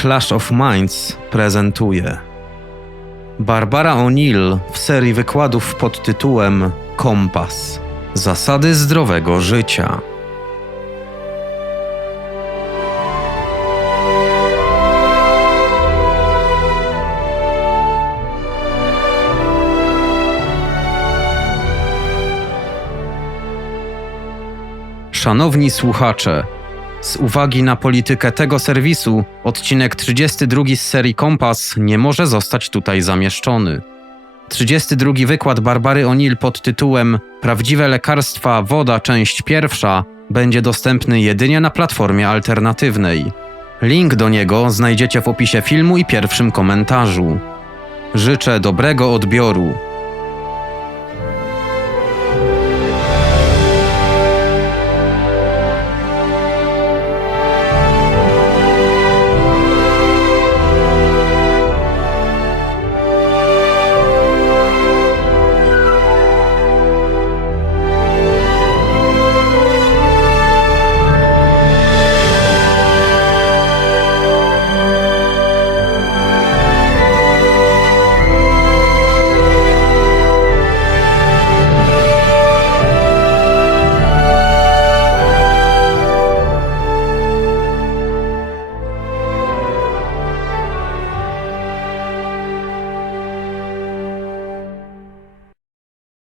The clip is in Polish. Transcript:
Clash of Minds prezentuje Barbara O'Neill w serii wykładów pod tytułem Kompas Zasady zdrowego życia. Szanowni słuchacze, z uwagi na politykę tego serwisu, odcinek 32 z serii Kompas nie może zostać tutaj zamieszczony. 32 wykład Barbary O'Neill pod tytułem Prawdziwe lekarstwa woda część pierwsza będzie dostępny jedynie na platformie alternatywnej. Link do niego znajdziecie w opisie filmu i pierwszym komentarzu. Życzę dobrego odbioru.